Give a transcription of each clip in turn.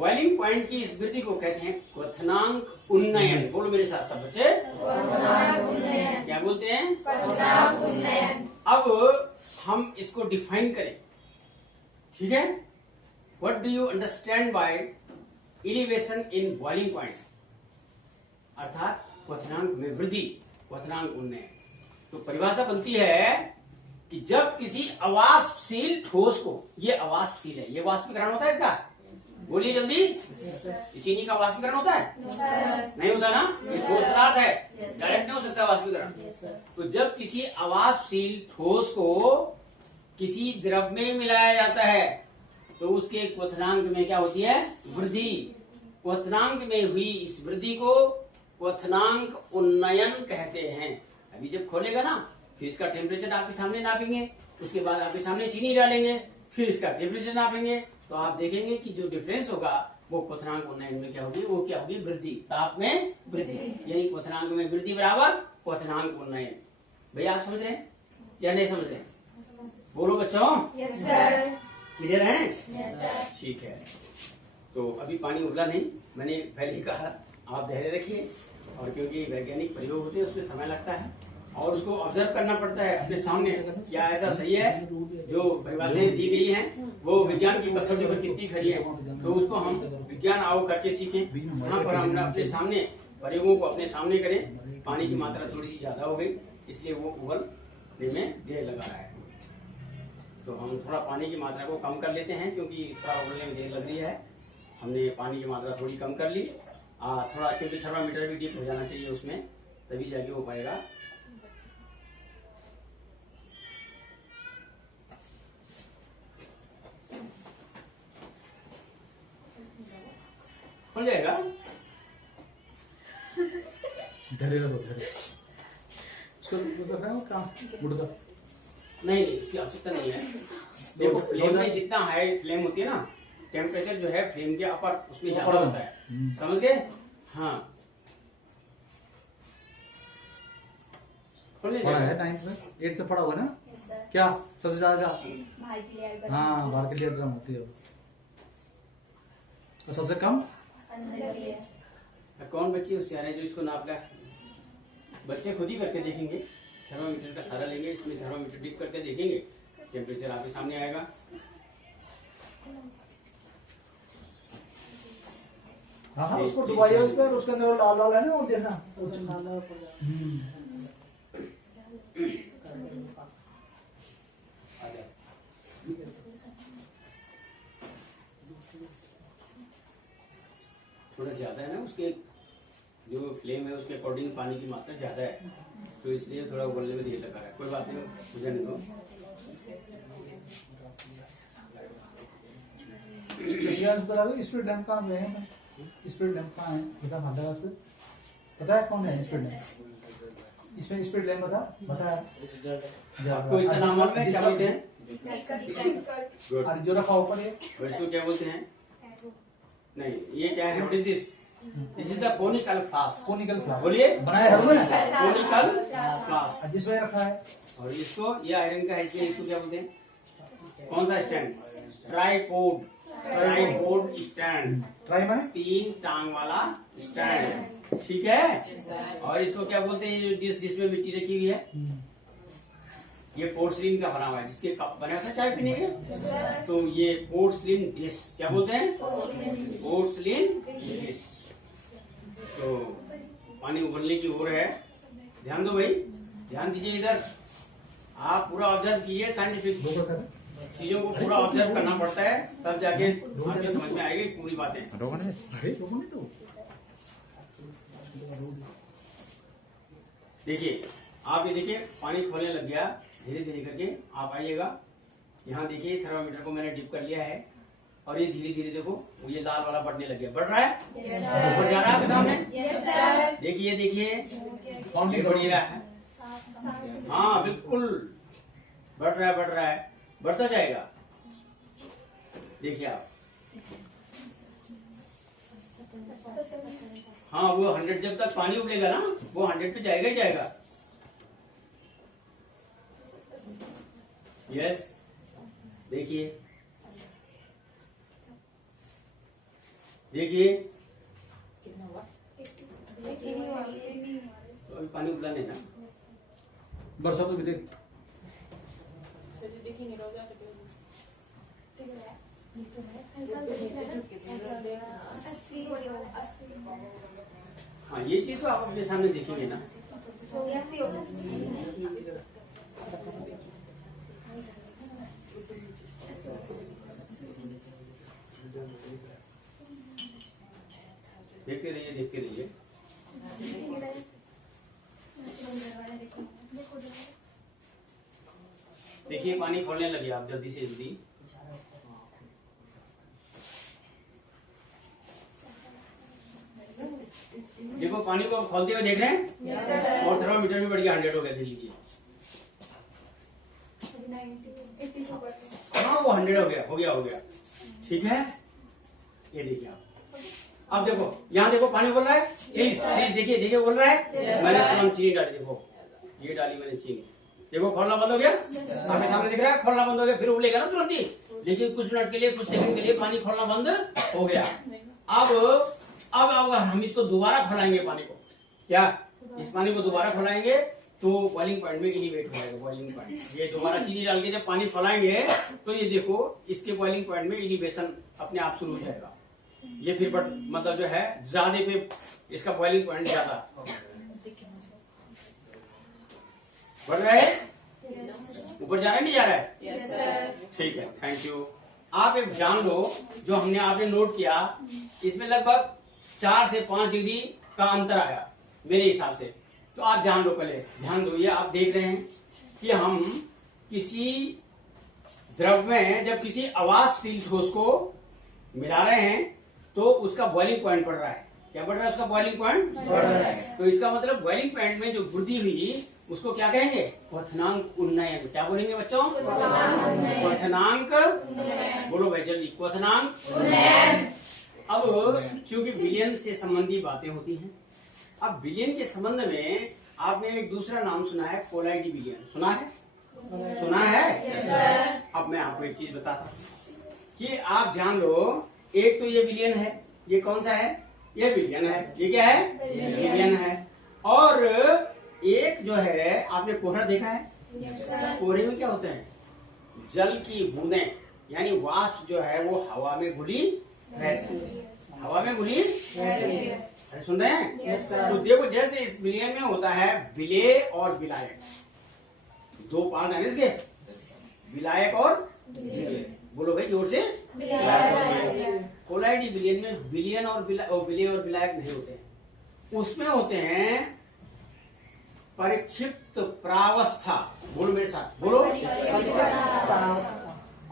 Boiling point की इस वृद्धि को कहते हैं क्वथनांक उन्नयन। बोलो मेरे साथ सब बच्चे, क्वथनांक उन्नयन। क्या बोलते हैं? क्वथनांक उन्नयन। अब हम इसको डिफाइन करें, ठीक है। What do you understand by elevation in boiling point, अर्थात क्वथनांक में वृद्धि, क्वथनांक उन्नयन। तो परिभाषा बनती है कि जब किसी अवाष्पशील ठोस को, ये अवाष्पशील है, ये वाष्पीकरण होता है इसका, बोलिए जल्दी। ये चीनी का वाष्पीकरण होता है? नहीं होता ना, ये ठोस पदार्थ है, डायरेक्ट नहीं हो सकता वाष्पीकरण। तो जब किसी अवाष्पशील ठोस को किसी द्रव में मिलाया जाता है तो उसके क्वथनांक में क्या होती है? वृद्धि। क्वथनांक में हुई इस वृद्धि को क्वथनांक उन्नयन कहते हैं। अभी जब खोलेगा ना, फिर इसका टेम्परेचर आपके सामने नापेंगे, उसके बाद आपके सामने चीनी डालेंगे, फिर इसका टेम्परेचर नापेंगे, तो आप देखेंगे कि जो डिफरेंस होगा वो क्वथनांक उन्नयन में क्या होगी? वो क्या होगी? वृद्धि, ताप में वृद्धि। यानी क्वथनांक में वृद्धि बराबर क्वथनांक उन्नयन। भैया आप समझ रहे हैं या नहीं समझ रहे हैं? बोलो बच्चों। Yes sir. क्लियर है? Yes sir. ठीक है। तो अभी पानी उबला नहीं, मैंने पहले ही कहा, आप धैर्य रखिए। और क्योंकि वैज्ञानिक प्रयोग होते हैं उसमें समय लगता है और उसको ऑब्जर्व करना पड़ता है अपने सामने, क्या ऐसा सही है, जो परिभाषाएं दी गई हैं वो विज्ञान की कसौटी पर कितनी खरी है, तो उसको हम विज्ञान आओ करके सीखें। यहाँ पर हम अपने सामने प्रयोगों को अपने सामने करें। पानी की मात्रा थोड़ी सी ज्यादा हो गई, इसलिए वो उबलने में देर लगा रहा है। तो हम थोड़ा पानी की मात्रा को कम कर लेते हैं, क्योंकि थोड़ा उबलने में देर लग रही है। हमने पानी की मात्रा थोड़ी कम कर ली, थोड़ा, क्योंकि थर्मामीटर भी डीप हो जाना चाहिए उसमें, तभी जाके हो पाएगा। हो जाएगा। धैर्य रखो, धैर्य। नहीं, इसकी आवश्यकता नहीं है। देखो फ्लेम में जितना हाई फ्लेम होती है ना, टेम्परेचर जो है फ्लेम के अपर उसमें ज्यादा होता है, समझ गए? हाँ, पढ़ा है 9th में, 8th से पढ़ा हुआ ना? क्या सबसे ज्यादा? हाँ, बाहर के लिए गर्म होती है। तो सबसे कम? कौन बच्चे होशियार है जो इसको नाप रहा है? बच्चे खुद ही करके देखेंगे। थर्मामीटर का सहारा लेंगे, इसमें थर्मामीटर डिप करके देखेंगे, टेम्परेचर आपके सामने आएगा। हाँ हाँ, उसको डुबाइए उस पर, उसके अंदर लाल लाल है ना, वो देखना। थोड़ा ज्यादा है ना, उसके जो फ्लेम है उसके अकॉर्डिंग पानी की मात्रा ज्यादा है, तो इसलिए थोड़ा उबलने में देर लगा है। कोई बात नहीं, मुझे नहीं दो। स्पीड लैंप कहाँ पे है? स्पीड लैंप कहाँ है? बता, माता का पता है कौन है स्पीड लैंप? इसमें स्पीड लैंप बता है। आपको इसका नाम मालूम है, क्या बोलते हैं? और जो रखा ऊपर है इसको क्या बोलते हैं? नहीं, ये क्या है? What is this? This is the conical flask. Conical flask बोलिए, बनाया है ना? Conical flask. जिसमें रखा है। और इसको, ये आयरन का है, इसलिए इसको क्या बोलते हैं? कौन सा stand? Tripod. Tripod stand. Try माने 3 टांग वाला स्टैंड, ठीक है। और इसको क्या बोलते हैं? जो डिश जिसमें मिट्टी रखी हुई है, ये पोर्सलिन का बना हुआ है, जिसके कप बना था चाय पीने के, तो ये पोर्सलिन डिश, क्या बोलते हैं? Porcelain dish. तो पानी उबलने की ओर है, ध्यान दो भाई, ध्यान दीजिए इधर। आप पूरा ऑब्जर्व कीजिए, साइंटिफिक चीजों को पूरा ऑब्जर्व करना पड़ता है, तब जाके आपके समझ में आएगी पूरी बातें। देखिए, आप ये देखिए, पानी खोलने लग गया, धीरे धीरे करके आप आइएगा। यहाँ देखिए, थर्मामीटर को मैंने डिप कर लिया है और ये धीरे धीरे देखो, ये लाल वाला बढ़ने लग गया। बढ़ रहा है? ऊपर जा रहा है आपके सामने? देखिए देखिए, कौन बढ़ ही रहा है? हाँ बिल्कुल, बढ़ रहा है, बढ़ रहा है, बढ़ता जाएगा। देखिए आप, हाँ वो 100, जब तक पानी उबलेगा ना, वो 100 पे जाएगा ही जाएगा। यस, देखिए देखिए कितना हुआ? तो अभी पानी उबला नहीं ना, बरसात में भी देख हाँ ये चीज तो आप अपने सामने देखेंगे ना। देखते रहिए देखते रहिए। देखिए पानी खोलने लगे आप जल्दी से जल्दी। देखो पानी को खोलते हुए देख रहे हैं। और थर्मामीटर भी बढ़ गया 100 हो गया। लीजिए हाँ वो 100 हो गया। ठीक है ये देखिए आप। अब देखो यहाँ देखो पानी बोल रहा है। प्लीज देखिए बोल रहा है। मैंने तुरंत चीनी डाली, देखो ये डाली मैंने चीनी। देखो खोलना बंद हो गया, आपके सामने दिख रहा है। खोलना बंद हो गया, फिर उबलेगा ना तुरंत ही। लेकिन कुछ मिनट के लिए, कुछ सेकंड के लिए पानी खोलना बंद हो गया। अब हम इसको दोबारा खोलाएंगे पानी को। क्या इस पानी को दोबारा खोलाएंगे तो बॉइलिंग पॉइंट में एलिवेट हो जाएगा। बॉइलिंग पॉइंट ये दोबारा चीनी डाल के जब पानी खोलाएंगे तो ये देखो इसके बॉइलिंग पॉइंट में एलिवेशन अपने आप शुरू हो जाएगा। ये फिर मतलब जो है ज्यादा पे इसका बॉइलिंग पॉइंट ज्यादा बढ़ रहा है, ऊपर जा रहा है नहीं जा रहा है। ठीक है थैंक यू। आप एक जान लो जो हमने आपने नोट किया, इसमें लगभग 4 से 5 डिग्री का अंतर आया मेरे हिसाब से। तो आप जान लो, पहले ध्यान दो। ये आप देख रहे हैं कि हम किसी द्रव में जब किसी अवाष्पशील ठोस को मिला रहे हैं तो उसका बॉइलिंग पॉइंट बढ़ रहा है। क्या बढ़ रहा है? उसका बॉइलिंग पॉइंट बढ़ रहा है। तो इसका मतलब बॉइलिंग पॉइंट में जो वृद्धि हुई उसको क्या कहेंगे? क्वथनांक उन्नयन। क्या बोलेंगे बच्चों? क्वथनांक। बोलो भाई जल्दी, क्वथनांक उन्नयन। अब क्योंकि विलयन से संबंधी बातें होती हैं, अब विलयन के संबंध में आपने एक दूसरा नाम सुना है, कोलाइडी विलयन। सुना है? अब मैं आपको एक चीज बताता हूँ कि आप जान लो, एक तो ये विलयन है। ये कौन सा है? ये विलयन है। ये क्या है? विलयन है। और एक जो है, आपने कोहरा देखा है? कोहरे में क्या होते हैं? जल की बूंदें यानी वाष्प जो है वो हवा में घुली रहती है। हवा में घुली रहती। सुन रहे हैं? तो देखो जैसे इस विलयन में होता है विलेय और विलायक, 2 पार्ट है इसके, विलायक और विलेय। बोलो भाई जोर से। कोलाइडी विलयन में विलयन और विलेय और विलायक नहीं होते हैं। उसमें होते हैं परिक्षिप्त प्रावस्था। बोलो मेरे साथ, बोलो।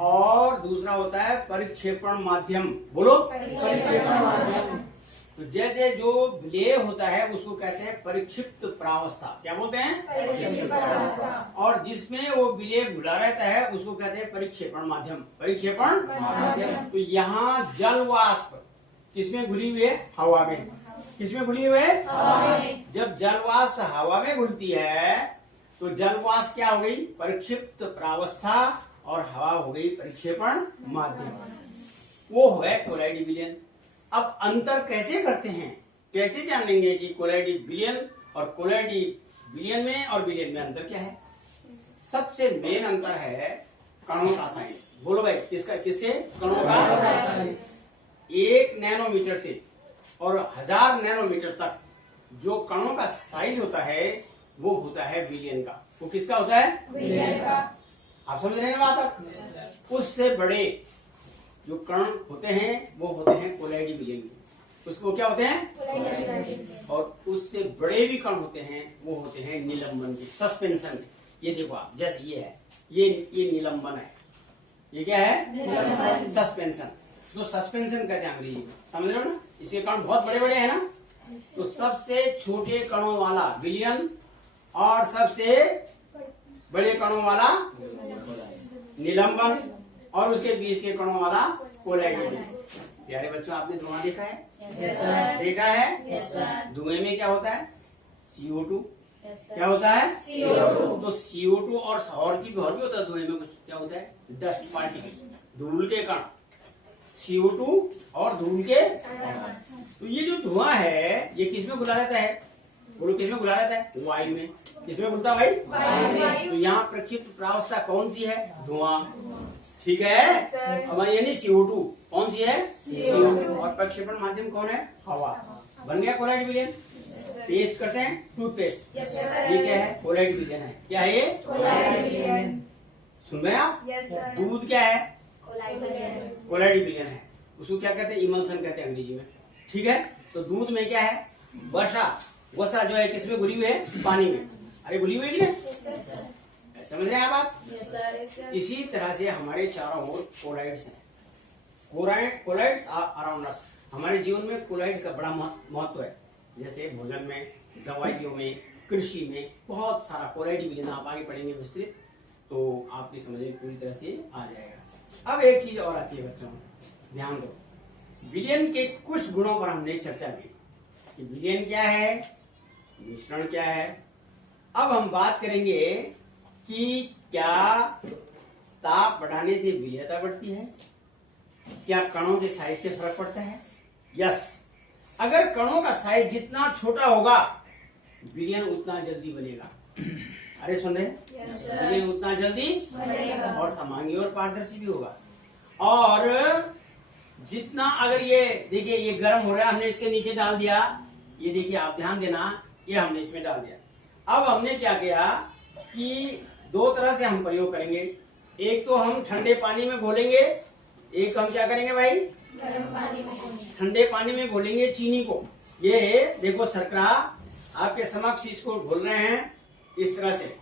और दूसरा होता है परिक्षेपण माध्यम। बोलो। तो जैसे जो विलेय होता है उसको कहते हैं परिक्षिप्त प्रावस्था। क्या बोलते हैं? और जिसमें वो विलेय घुला रहता है उसको कहते हैं परिक्षेपण माध्यम। परिक्षेपण माध्यम। तो यहाँ जल वाष्प किसमें घुली हुई है? हवा में। किसमें घुली हुई है? जब जल वाष्प हवा में घुलती है तो जल वाष्प क्या हो गई? परिक्षिप्त प्रावस्था और हवा हो गई परिक्षेपण माध्यम। वो है कोलाइडी विलयन। अब अंतर कैसे करते हैं, कैसे जान लेंगे कि कोलाइडी विलयन और कोलाइडी विलयन में और विलयन में अंतर क्या है? सबसे मेन अंतर है कणों का साइज। बोलो भाई किसके? कणों का साइज। 1 नैनोमीटर से और 1000 नैनोमीटर तक जो कणों का साइज होता है वो होता है विलयन का। वो किसका होता है? विलयन का। आप समझ रहे हैं बात? तक उससे बड़े जो कण होते हैं वो होते हैं कोलाइडी विलयन के। उसको क्या होते हैं? और उससे बड़े भी कण होते हैं वो होते हैं निलंबन के, सस्पेंशन के। ये देखो आप, जैसे ये है, ये निलंबन है। ये क्या है? सस्पेंशन। इसको सस्पेंशन कहते हैं अंग्रेजी में। समझ रहे हो ना? इसके कण बहुत बड़े बड़े हैं ना। तो सबसे छोटे कणों वाला विलयन और सबसे बड़े कणों वाला निलंबन और उसके बीच के कणों वाला कोलाइडी। प्यारे बच्चों आपने धुआं देखा है? देखा है? धुएं में क्या होता है? CO2। क्या होता है? CO2। तो CO2 और की भी होता है धुएं में। कुछ क्या होता है? डस्ट पार्टिकल, धूल के कण। CO2 और धूल के। तो ये जो धुआं है ये किस में घुला रहता है? बोलो किस में घुला रहता है? वायु में। किस में घुलता है भाई? तो यहाँ प्रक्षिप्त प्रावस्था कौन सी है? धुआं। ठीक है, हमारी यानी CO2 कौन सी है? CO2। और प्रक्षेपण माध्यम कौन है? हवा। बन गया कोलाइड विलयन। पेस्ट करते हैं टूथपेस्ट। ये क्या है? कोलाइड विलयन है। क्या है ये? सुन रहे हैं आप? दूध क्या है? कोलाइड विलयन है। उसको क्या कहते हैं? इमल्सन कहते हैं अंग्रेजी में। ठीक है, तो दूध में क्या है? वसा जो है किसमें घुली हुई है? पानी में। अरे घुली हुई है कि नहीं? समझ रहे हैं आप? इसी तरह से हमारे चारों ओर कोलाइड्स हैं। Colloids around us. हमारे जीवन में कोलाइड्स का बड़ा महत्व है। जैसे भोजन में, दवाइयों में, कृषि में बहुत सारा कोलाइड विलयन आप आगे पढ़ेंगे विस्तृत, तो आपकी समझ में पूरी तरह से आ जाएगा। अब एक चीज और आती है बच्चों, ध्यान दो। विलयन के कुछ गुणों पर हमने चर्चा की कि विलयन क्या है, मिश्रण क्या है। अब हम बात करेंगे कि क्या ताप बढ़ाने से विलयता बढ़ती है? क्या कणों के साइज से फर्क पड़ता है? यस, अगर कणों का साइज जितना छोटा होगा विलयन उतना जल्दी बनेगा। अरे सुन रहे? विलयन उतना जल्दी और समांगी और पारदर्शी भी होगा। और जितना अगर ये देखिए ये गर्म हो रहा है, हमने इसके नीचे डाल दिया, ये देखिए आप ध्यान देना, ये हमने इसमें डाल दिया। अब हमने क्या किया कि दो तरह से हम प्रयोग करेंगे। एक तो हम ठंडे पानी में घोलेंगे, एक हम क्या करेंगे भाई? ठंडे पानी में घोलेंगे चीनी को। ये देखो शर्करा आपके समक्ष इसको घोल रहे हैं इस तरह से।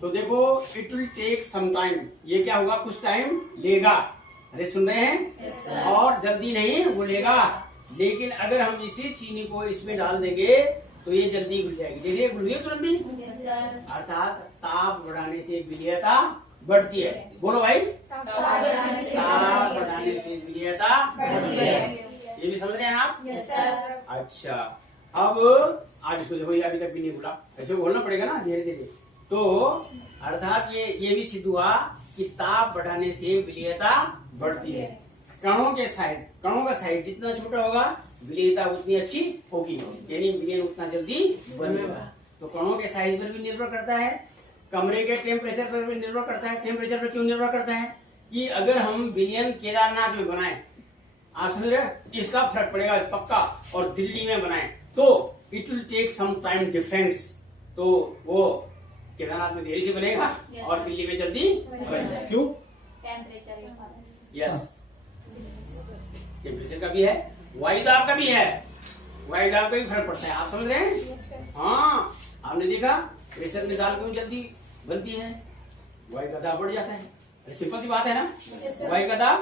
तो देखो it will take some time, ये क्या होगा? कुछ टाइम लेगा। अरे सुन रहे हैं? और जल्दी नहीं घुलेगा। लेकिन अगर हम इसी चीनी को इसमें डाल देंगे तो ये जल्दी घुल जाएगी। देखिए घुल गई तुरंत ही। अर्थात ताप बढ़ाने से विलयता बढ़ती है। बोलो भाई, ताप बढ़ाने से विलयता बढ़ती है। ये भी समझ रहे हैं आप? अच्छा, अब आप इसको देखो, ये अभी तक भी नहीं घुला, ऐसे बोलना पड़ेगा ना धीरे धीरे। तो अर्थात ये भी सिद्ध हुआ कि ताप बढ़ाने से विलयता बढ़ती है। कणों का साइज जितना छोटा होगा विलयता उतनी अच्छी होगी, यानी विलयन उतना जल्दी बनेगा। तो कणों के साइज पर भी निर्भर करता है, कमरे के टेम्परेचर पर भी निर्भर करता है। टेम्परेचर पर क्यों निर्भर करता है? कि अगर हम विलयन केदारनाथ में बनाएं, आप समझ रहे, इसका फर्क पड़ेगा पक्का, और दिल्ली में बनाएं तो it will take some time difference. तो वो केदारनाथ में देरी से बनेगा और दिल्ली में जल्दी बनेगा। क्यों? यस, टेम्परेचर का भी है, वायुदाब का भी है। वायुदाब का भी फर्क पड़ता है। आप समझ रहे हैं? हाँ, आपने देखा प्रेशर में दाल क्यों जल्दी बनती है? वायु का दाब बढ़ जाता है। सिंपल सी बात है ना, वायु का दाब।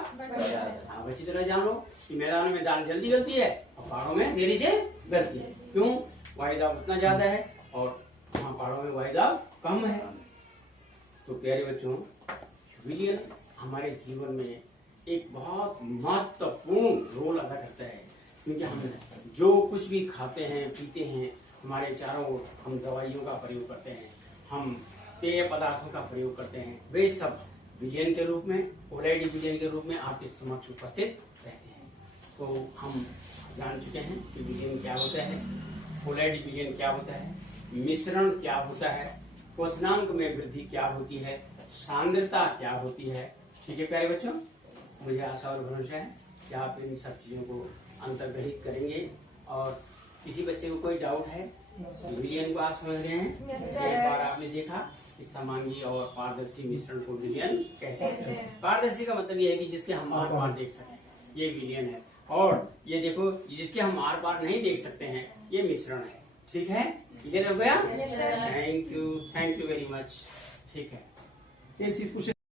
आप अच्छी तरह जान लो कि मैदानों में दाल जल्दी गलती है और पहाड़ों में देरी से गलती है। क्यों? वायु दाब उतना ज्यादा है और वहाँ पहाड़ों में वायु दाब कम है। तो प्यारे बच्चों, विलयन हमारे जीवन में एक बहुत महत्वपूर्ण रोल अदा करता है, क्योंकि हम जो कुछ भी खाते हैं, पीते हैं, हमारे चारों ओर हम दवाइयों का प्रयोग करते हैं, हम पेय पदार्थों का प्रयोग करते हैं, वे सब विलयन के रूप में, कोलाइड विलयन के रूप में आपके समक्ष उपस्थित रहते हैं। तो हम जान चुके हैं कि विलयन क्या होता है, कोलाइड विलयन क्या होता है, मिश्रण क्या होता है, क्वथनांक में वृद्धि क्या होती है, सांद्रता क्या होती है। ठीक है प्यारे बच्चों, मुझे आशा और भरोसा है कि आप इन सब चीजों को अंतर्ग्रहित करेंगे। और किसी बच्चे को कोई डाउट है? विलयन को आप समझ रहे हैं? एक बार आपने देखा कि समांगी और पारदर्शी मिश्रण को विलयन कहते हैं। पारदर्शी का मतलब ये है कि जिसके हम आर पार देख सकें, ये विलयन है। और ये देखो, जिसके हम आर पार नहीं देख सकते हैं, ये मिश्रण है। ठीक है, क्लियर हो गया? Thank you very much. ठीक है, एक चीज पूछे